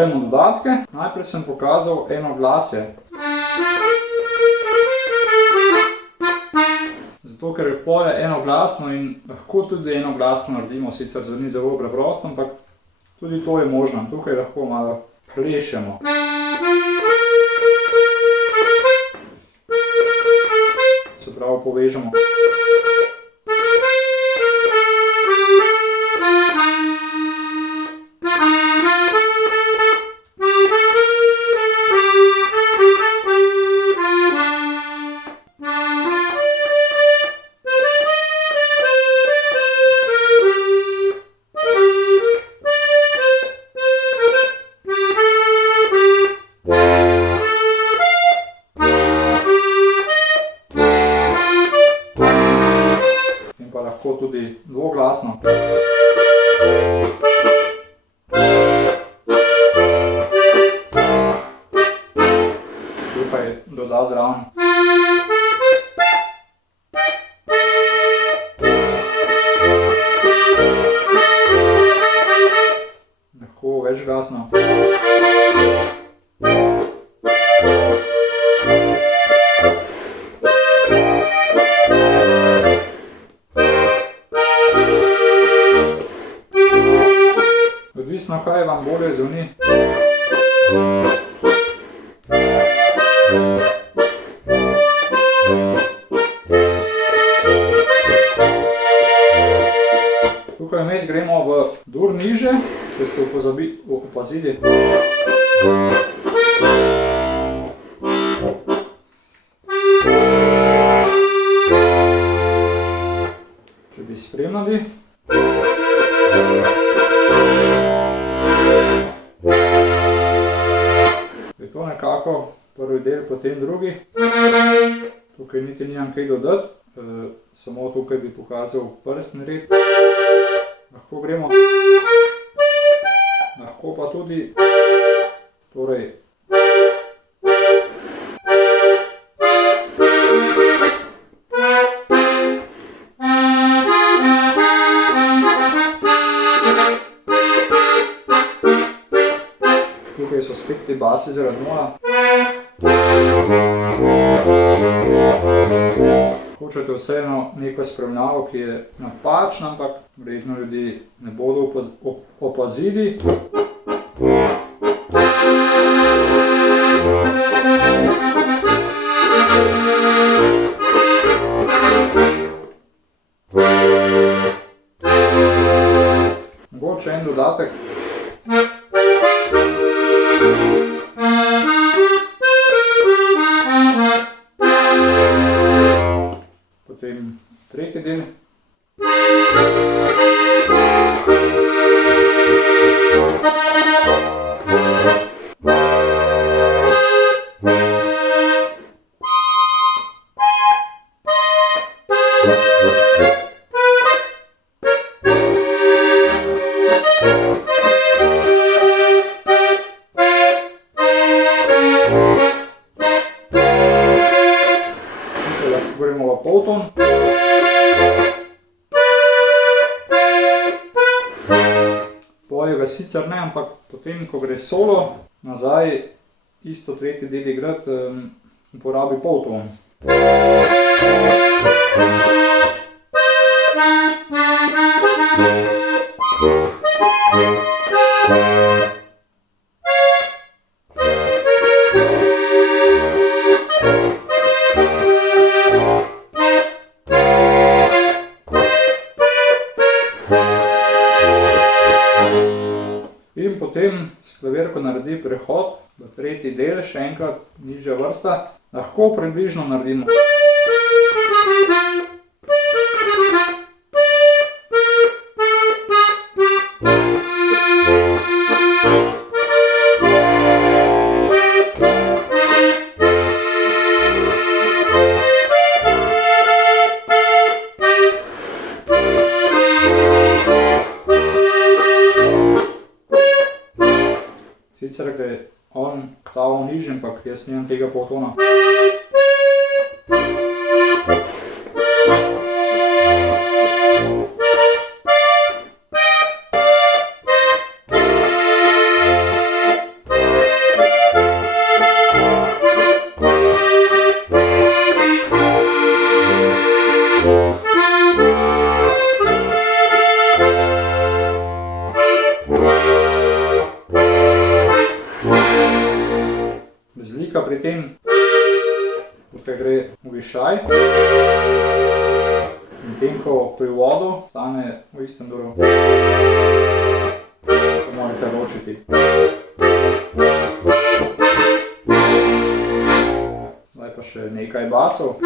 Poglejmo dodatke. Najprej sem pokazal eno glasje. Zato, ker poje enoglasno in lahko tudi enoglasno naredimo, sicer zveni zelo preprosto, ampak tudi to je možno. Tukaj lahko malo plešemo. Se pravi, povežemo. Lahko tudi dvoglasno. Tukaj doda zraven. Lahko večglasno. Odvisno, kaj vam bolje zveni. Tukaj vmes gremo v dur niže, če ste opazili. Če bi spremljali. Je to nekako prvi del, potem drugi. Tukaj niti nimam kaj dodati, samo tukaj bi pokazal prstni red. Lahko gremo, lahko pa tudi, torej, tukaj so spet ti basi zaradi mola. Hočete vseeno neko spremljavo, ki je napačna, ampak verjetno ljudi ne bodo opazili. Mogoče en dodatek. Potem tretji del. Gremo v polton. Poje ga sicer ne, ampak potem, ko gre solo nazaj, isto tretji del igrati, uporabi polton. In potem s klavirko naredi prehod v tretji del, še enkrat nižja vrsta. Lahko približno naredimo. Sicer gre on oktavo nižji, ampak jaz nimam tega poltona. Medtem ko pri uvodu stane v istem duru. To morate ločiti. Zdaj pa še nekaj basov.